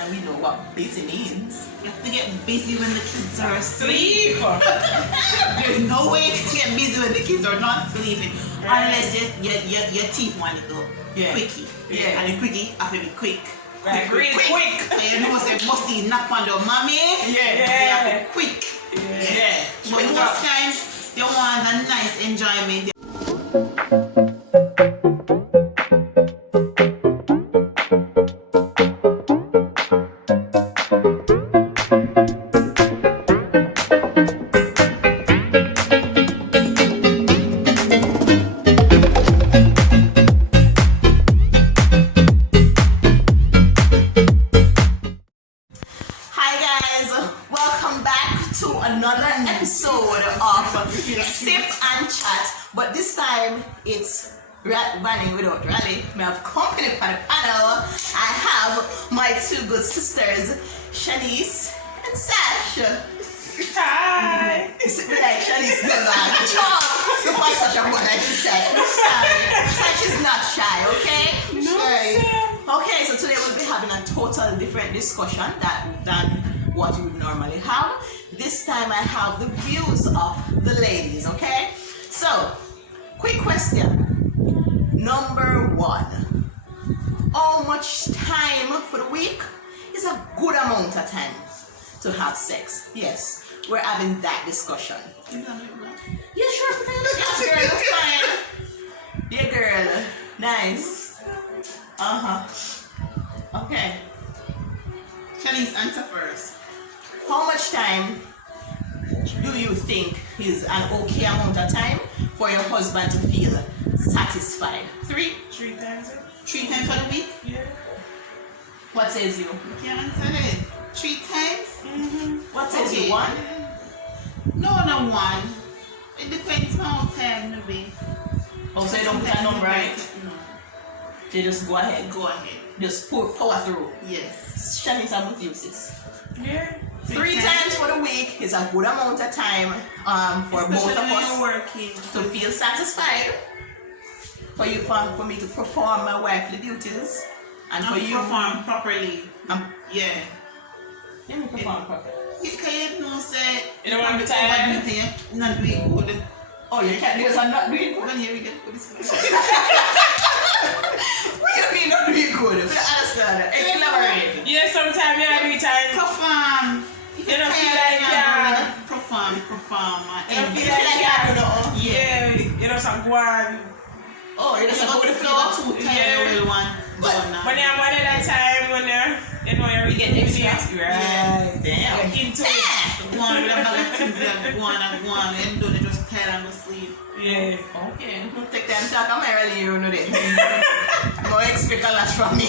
And we know what busy means. You have to get busy when the kids are asleep. There's no way you can get busy when the kids are not sleeping. Unless your teeth want to go quickie. Yeah. And the quickie have to be quick. Quick. So you know say musty knock on the mommy. Yeah. You have to be quick. Yeah. But most times you want a nice enjoyment. But this time it's running without Rally. We have company for the panel. I have my two good sisters, Shanice and Sash. Hi. It's like Shanice is not shy. You want such a word like you said. Sash is not shy, okay? No, sir. Okay, so today we'll be having a total different discussion than what we would normally have. This time I have the views of the ladies, okay? So, quick question. Number one. How much time for the week is a good amount of time to have sex? Yes, we're having that discussion. Yeah, sure. Yes, girl, you're fine. Yeah, girl. Nice. Okay. Shanice, answer first. How much time do you think is an okay amount of time for your husband to feel satisfied? Three times. 3 times for the week? Yeah. What says you? You can't answer it. 3 times? Mm-hmm. What says you? 1? No, 1. It depends on how time it be. Oh, so you don't put a number, right? No. So you just go ahead. Just power through. Yes. Shanice, I'm with you, sis. Yeah. 3 times for the week is a good amount of time for both of us working to feel satisfied. For me to perform my wifely duties and for you perform properly. Yeah. Let me perform properly. Can you know say you don't want to be tired? Not doing good. Oh, you can't because I'm not doing good. Here we get this. What do you mean not doing good? I understand. Elaborate. Yeah, sometimes you have to be tired. Perform. You don't feel like you perform. You don't feel like you know. Yeah, you know some one. Oh, you just go with the flow 2 times. Yeah, one. But when you have one at a time, when you know you get extra. Right. Damn. Into it. Go on with a bag of things that go on and go on. And don't just tell and go sleep. Yeah. Okay. Take time to talk. I'm early, you know that. No expect a lot from me.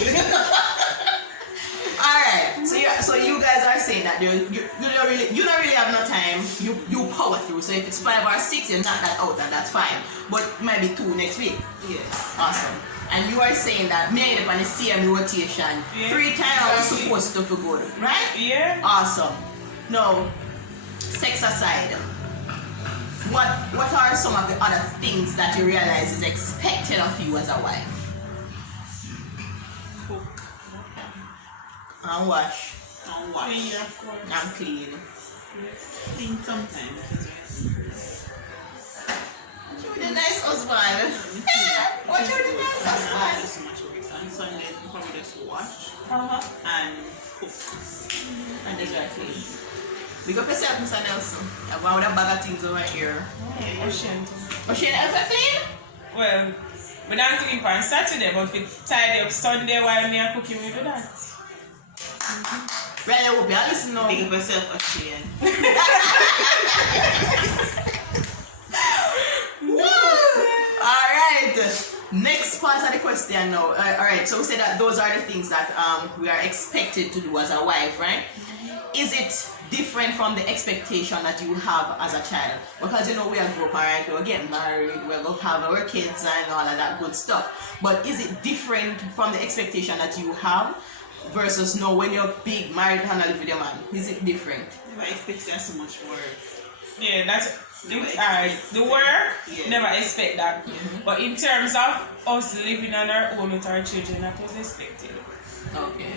Alright, so you guys are saying that you don't really have no time. You power through. So if it's 5 or 6, you're not that out, and that's fine. But maybe 2 next week. Yes. Awesome. And you are saying that made up on the same rotation. Yeah. 3 times are supposed to feel good, right? Yeah. Awesome. Now, sex aside, what are some of the other things that you realize is expected of you as a wife? And wash. Clean, of course. And clean. Yes. Clean sometimes. What you with a nice husband? What you with a nice husband? I do so much work. So on Sunday, you probably just wash and cook. And just get clean. Big up yourself, Mr. Nelson. I've got a bag of things over here. Yeah, Ocean help you clean? Well, we don't clean on Saturday, but if we tidy up Sunday while me are cooking, we do that. Well, I hope you listen now. Big up yourself, Ocean. Alright. Next part of the question now. Alright, so we say that those are the things that we are expected to do as a wife, right? Is it different from the expectation that you have as a child? Because you know we are grow up, alright, we'll get married, we'll have our kids and all of that good stuff. But is it different from the expectation that you have versus now when you're big, married and live with your man? Is it different? Never expect so much work. Yeah, that's the work, never expect that. But in terms of us living on our own with our children, that was expected. Okay.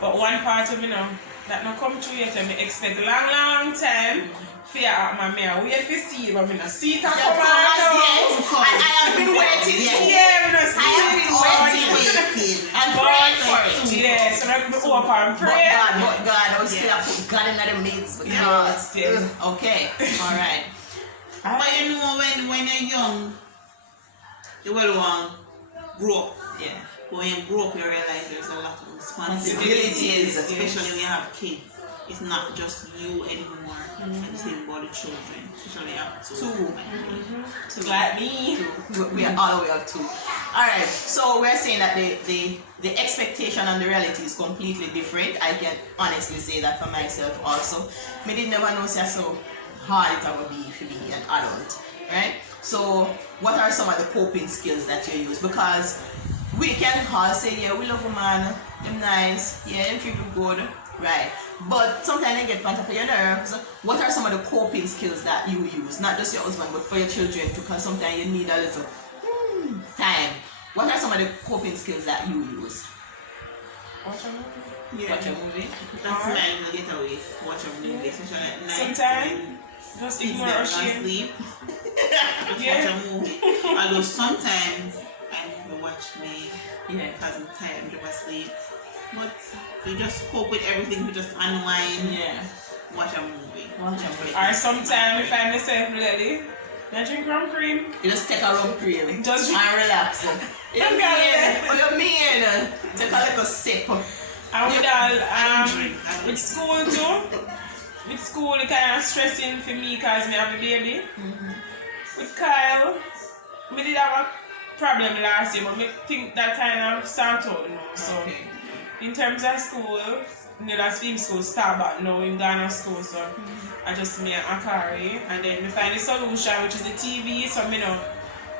But one part of me now that not come true yet, I expect a long time. Fear at my mirror, wait to see, but I not see it come on now. And I have been waiting. Yeah, I not see I have been waiting and praying for it. Yeah, so I'm going to hope and pray. But God, I was still put God in the midst. Okay, all right. But you know, when you're young, you will want to grow up. Yeah. When you grow up, you realize there's a lot of responsibilities, especially when you have kids. It's not just you anymore. And same about the children, especially up to two. Two like me. We are all the way up two. Alright, so we're saying that the expectation and the reality is completely different. I can honestly say that for myself also. Me did never know so hard it would be if you be an adult. Right? So what are some of the coping skills that you use? Because we can all say, yeah, we love a man, them nice, yeah, them treat you good, right? But sometimes they get on top of your nerves. What are some of the coping skills that you use? Not just your husband, but for your children too, because sometimes you need a little time. What are some of the coping skills that you use? Watch a movie. Yeah. Watch a movie. That's mine to get away. Watch a movie, especially at night. Sometimes, just Sit ignore there or and shame. sleep. Just watch a movie. Although sometimes I never watch me because I'm tired and never sleep. But we just cope with everything, we just unwind, watch a movie. Or sometimes if I myself ready, I drink rum cream. You just take a rum cream Just and relax. You mean? Take a little sip. And with all, with school too. With school, it kind of stressing for me because I have a baby. With Kyle, we did have a problem last year, but I think that kind of sort out now. So, in terms of school, that's film school start back now in Ghana school, so I just made a carry and then we find a solution, which is the TV, so I don't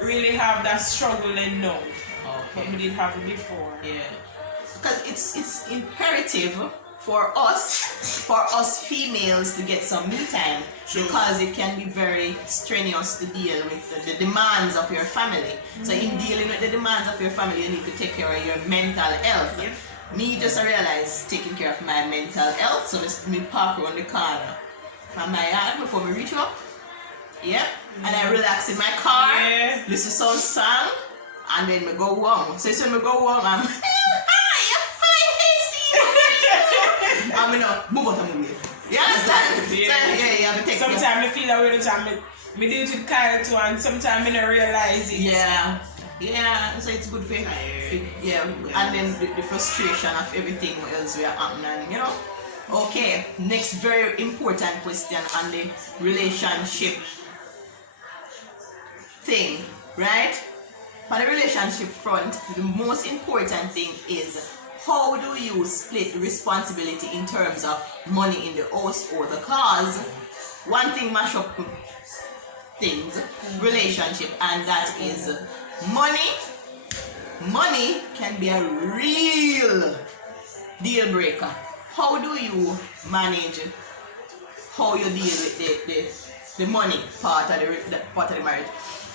really have that struggle then now. But we did have it before. Yeah. Because it's imperative for us females to get some me time, because it can be very strenuous to deal with the demands of your family. So in dealing with the demands of your family, you need to take care of your mental health. Me just realize taking care of my mental health, so just me park around the corner from my yard before we reach up. And I relax in my car, listen to some song, and then we go home. So when we go home, I'm I'm gonna move out of the way. You understand? Sometimes I feel that way, sometimes I do it with Kyle too, and sometimes I don't realize it. Yeah, so it's good for and then the frustration of everything else we are happening, you know. Okay, next very important question on the relationship thing, right? On the relationship front, the most important thing is how do you split the responsibility in terms of money in the household? Because one thing mash up things, relationship, and that is money. Money can be a real deal breaker. How do you manage how you deal with the money part of the marriage?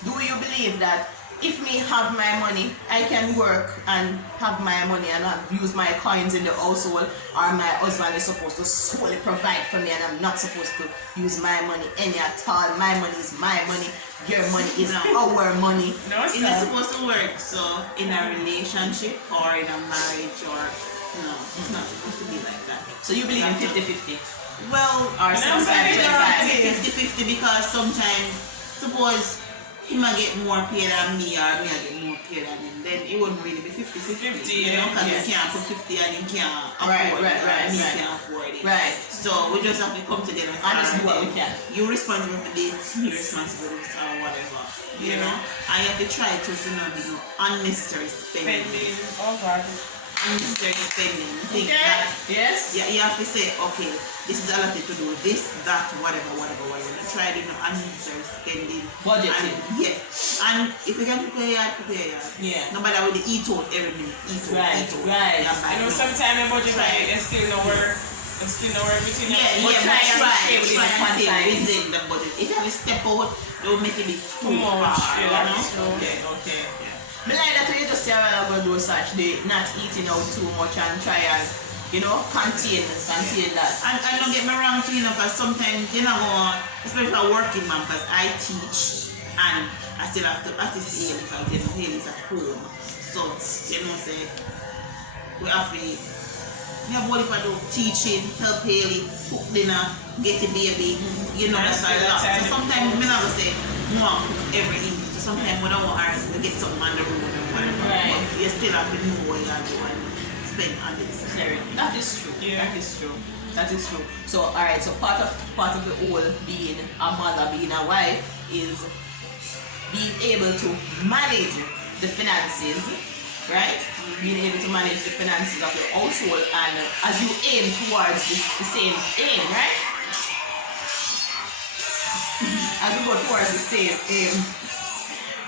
Do you believe that if me have my money, I can work and have my money and not use my coins in the household, or my husband is supposed to solely provide for me and I'm not supposed to use my money any at all? My money is my money, your money is our money. It's not supposed to work. So in a relationship or in a marriage, or no, it's not supposed to be like that. So you believe in 50-50? Well, Or sometimes 50-50, because sometimes suppose he might get more pay than me, or me I get more pay than him, then it wouldn't really be 50-50. You know, because you can't put 50 and he can't afford it, and he can't afford it. So we just have to come together and say, what we can. You're responsible for this, you're responsible for whatever. You know? And you have to try to not do unnecessary spending. Oh God. Unnecessary spending. Think Okay. that you have to say, okay, this is allotted to do this, that, whatever. You try to do unnecessary spending. Budgeting. And if you can prepare your yard. No matter what you eat out every minute. Eat out. You know, sometimes a budget is still no work. It's still no work between try and stay within the budget. If you step out, don't make it be too much. Far. Me like that you just say I'm gonna do such, they not eating out too much and try and contain that. And don't get me wrong too, because sometimes, especially for a working man, because I teach and I still have to assist Haley because, Haley's at home. So, say, we have to, do teaching, help Haley, cook dinner, get a baby, that's a lot. So sometimes, we never say, more cook every evening. So sometimes we don't want her to get something on the road and whatever. Right. But you still have to know what you have to do and spend on this. That is true. Yeah. That is true. So alright, so part of the whole being a mother, being a wife is being able to manage the finances, right? Being able to manage the finances of your household and as you aim towards the same aim, right? As we go towards the same aim.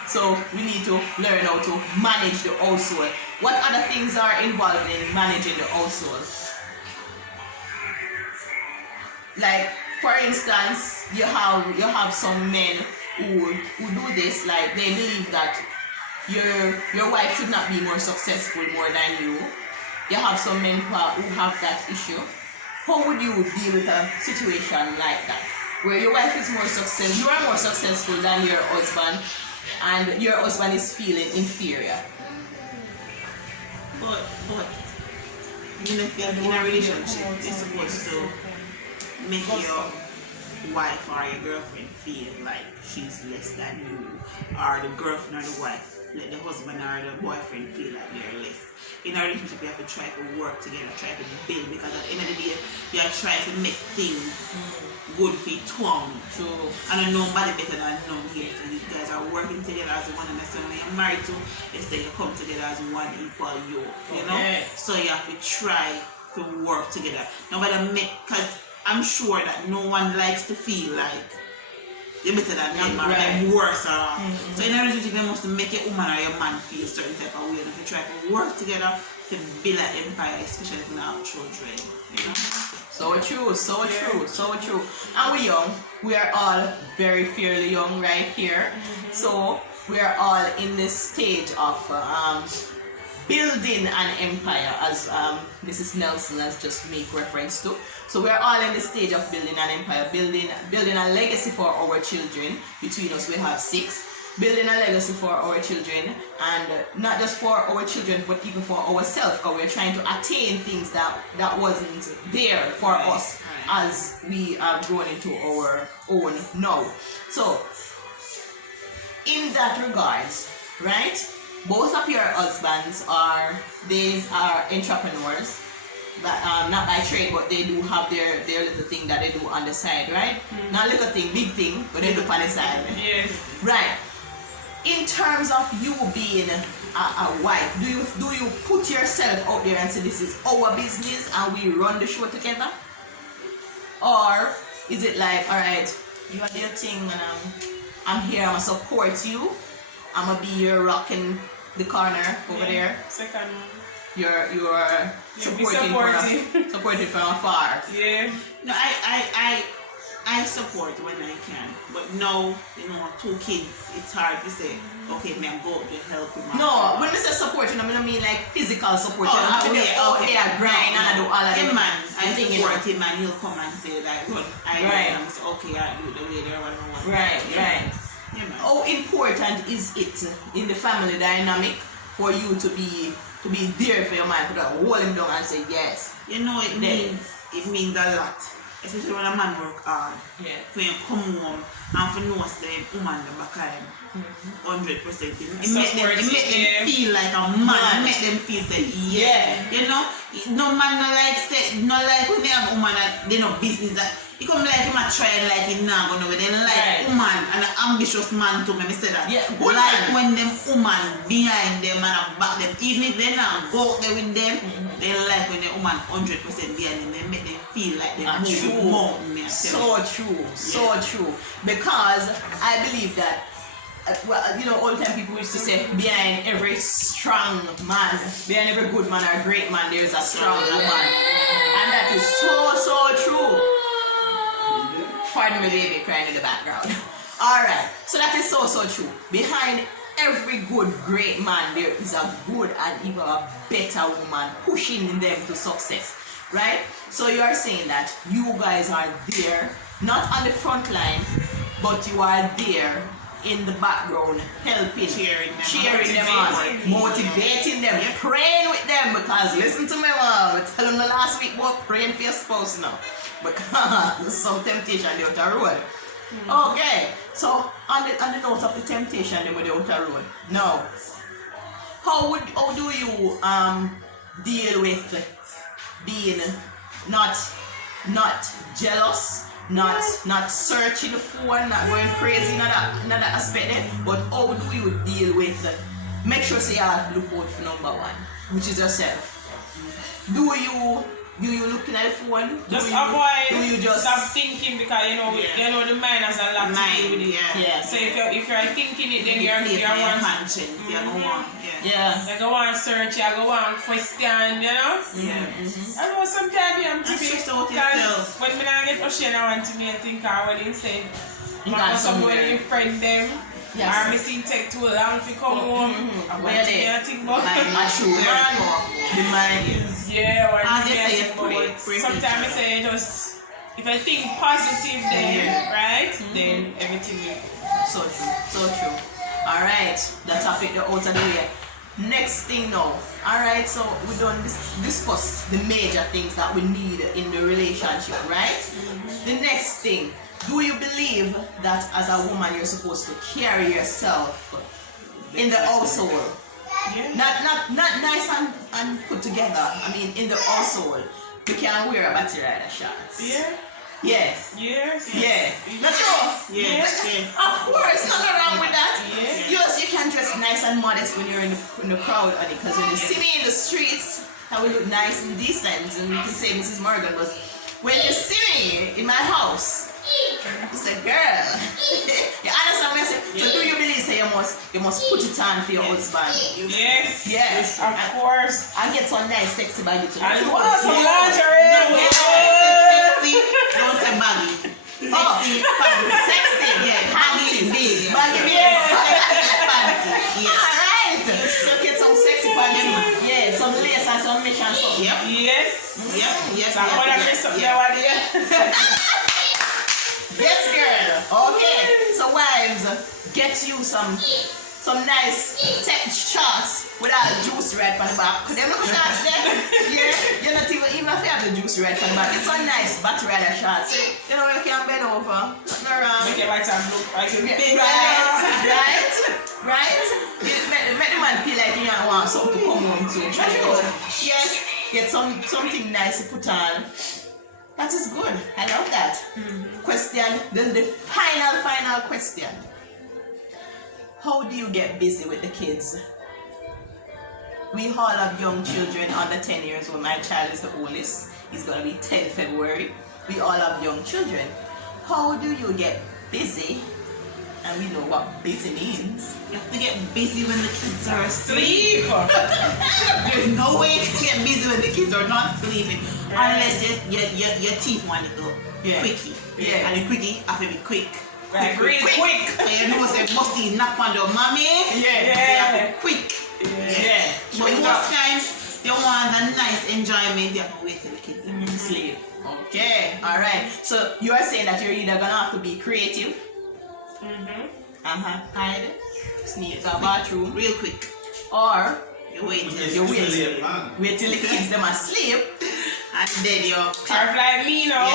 So we need to learn how to manage the household. What other things are involved in managing the household? Like, for instance, you have some men who do this, like they believe that your wife should not be more successful more than you. You have some men who have that issue. How would you deal with a situation like that? Where your wife is more successful, you are more successful than your husband, and your husband is feeling inferior. But if you're in a relationship, you're supposed to make your wife or your girlfriend feel like she's less than you, or the girlfriend or the wife let the husband or the boyfriend feel like they're less. In a relationship, you have to try to work together, try to build, because at the end of the day, you are trying to make things good for twang. So, and nobody better than none here. So you guys are working together as one, and that's when you're married to, they say you come together as one equal you. Okay. So you have to try to work together. Nobody because I'm sure that no one likes to feel like you're better than them or them worse. So in a relationship, you must make your woman or your man feel a certain type of way. And if you try to work together to build an empire, especially if you have children. So true. And we young. We are all very fairly young right here. So we are all in this stage of building an empire, as Mrs. Nelson has just made reference to. So we are all in the stage of building an empire, building a legacy for our children. Between us, we have 6. Building a legacy for our children, and not just for our children, but even for ourselves, because we're trying to attain things that wasn't there for us as we are growing into our own now. So, in that regards, right? Both of your husbands are entrepreneurs, but not by trade, but they do have their little thing that they do on the side, right? Not little thing, big thing, but they do on the side. Yes. Right. In terms of you being a wife, do you put yourself out there and say this is our business and we run the show together? Or is it like, alright, you are your thing and I'm here, I'm gonna support you, I'm gonna be your rock in the corner over there. Second one. You're supporting from afar. Yeah. No, I support when I can, but now, 2 kids, it's hard to say, okay, man, go to help him. No, when I say support, I mean like physical support. You have to be out there grind and do all of him, man, I support him. him and he'll come and say like, look, I say, okay, I do it the way they're whatever. Right. Yeah, How important is it in the family dynamic for you to be there for your man, to hold him down and say yes? It means a lot. Especially when a man work hard. Yeah. When you come home and for know say woman the back of him 100%. It make them feel like a man. It make them feel say no man no like when they have woman that they know business that it come like him a try like it now go nowhere. They like woman and an ambitious man to me say that. Yeah, like when them woman behind them and back them, even if they not go out there with them, they like when the woman 100% behind them. They make them feel like they move mountain. So true. Because I believe that all the time people used to say behind every strong man, behind every good man or great man, there is a strong woman. And that is so true. Pardon me, baby crying in the background. Alright, so that is so true. Behind every good, great man, there is a good and even a better woman pushing them to success. right? So you are saying that you guys are there, not on the front line, but you are there in the background, helping, cheering them on, motivating them, praying with them. Because listen to me, mom, I tell them the last week about praying for your spouse now, because there's some temptation down the road. Okay, so on the note of the temptation down the road, now, how do you deal with being not jealous, not searching the phone, not going crazy in another aspect there, but how do you deal with make sure say you look out for number one, which is yourself? Do you looking at the phone? Just avoid. Stop thinking, because you know the mind has a lot to do with it. Yeah. So if you're thinking it, then you're conscience. You're go on search. You go on question. You know. Yeah. I know sometimes I'm to be because when I get Ocean, I want to me think when you say somebody friend them. Yes. I'm missing take too long to come home. I want to think about the mind. Yeah, sometimes I say just if I think positive then right, then everything will. So true. Alright, the topic the out of the way. Next thing now. Alright, so we don't discuss the major things that we need in the relationship, right? The next thing. Do you believe that as a woman you're supposed to carry yourself in the household? Yeah. Not nice and put together. I mean, in the household, you can wear a battery rider shorts. Yeah. Yes. Yes. Yeah. Not true. Yes. Of course, nothing wrong with that. Yes. Yes, you can dress nice and modest when you're in the crowd, honey. Because when you see me in the streets, I will look nice and decent, and you can say Mrs. Morgan. But when you see me in my house, you say, girl, you understand what I say? So do you believe say you must put it on for your husband? Yes. Yes. Of course. I get some nice sexy baggy too. And what some lingerie? sexy. Don't say baggy. Sexy. Yeah. Baggy big. Baggy big. Yeah. Alright. So get some sexy baggy. Yeah. Some lace and some mesh and stuff. Yep. Yes. Yes. Yes, girl. Okay. So wives, get you some nice tech shots without juice right on the back. Could them look shots there? Yeah. You're not even if you have the juice right on the back. It's a nice battery rider shots. You know you can bend over. Nothing wrong. Make it like some look like a big Right. Make the man feel like you want something to come home to. Yes. Get something nice to put on. That is good. I love that. Question. Then the final question. How do you get busy with the kids? We all have young children under 10 years old. My child is the oldest. He's going to be 10 February. We all have young children. How do you get busy? And we know what busy means. You have to get busy when the kids are asleep. Sleep. There's no way you can get busy when the kids are not sleeping. Unless your teeth want to go quickie. Yeah. And the quickie have to be quick. Like really quick. You know, say musty knock on the mommy. Yeah. They have to be quick. Yeah. But most times they want a nice enjoyment. They have to wait till the kids sleep. Okay. Alright. So you are saying that you're either gonna have to be creative. Hide. Sneak a bathroom. Real quick. Or You wait till the kids them asleep. and then you Or if like me now,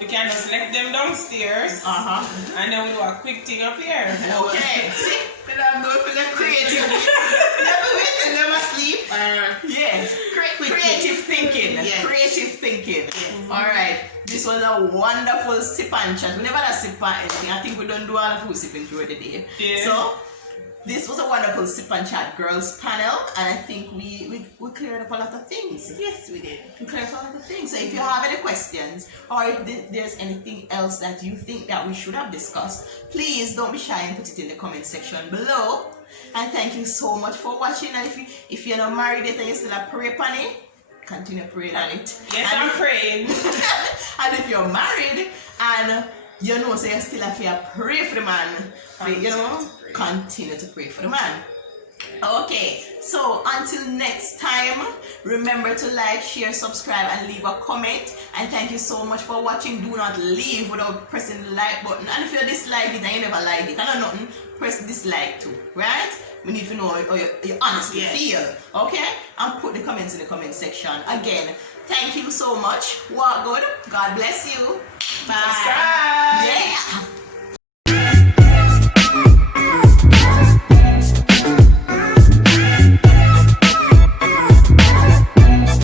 you can just let them downstairs and then we do a quick thing up here. Okay. See? I'm going for the creative. Never wait till them asleep. Yes. Creative thinking. Yes. Creative thinking. Alright. This was a wonderful sip and chat. We never had a sip and anything. I think we don't do all of food sipping through the day. Yeah. So this was a wonderful sip and chat girls panel, and I think we cleared up a lot of things. Yes, we did. We cleared up a lot of things. So if you have any questions or if there's anything else that you think that we should have discussed, please don't be shy and put it in the comment section below. And thank you so much for watching. And if you're not married yet and you still a pray on it, continue praying on it. Yes, I'm praying. And if you're married and you know, so you still have to pray for the man, continue to pray for the man. Okay, so until next time, remember to like, share, subscribe, and leave a comment. And thank you so much for watching. Do not leave without pressing the like button. And if you dislike it and you never liked it, I know nothing, press dislike too, right? We need to know how you honestly feel, okay? And put the comments in the comment section. Again, thank you so much. Walk good. God bless you. Bye. Subscribe. Yeah.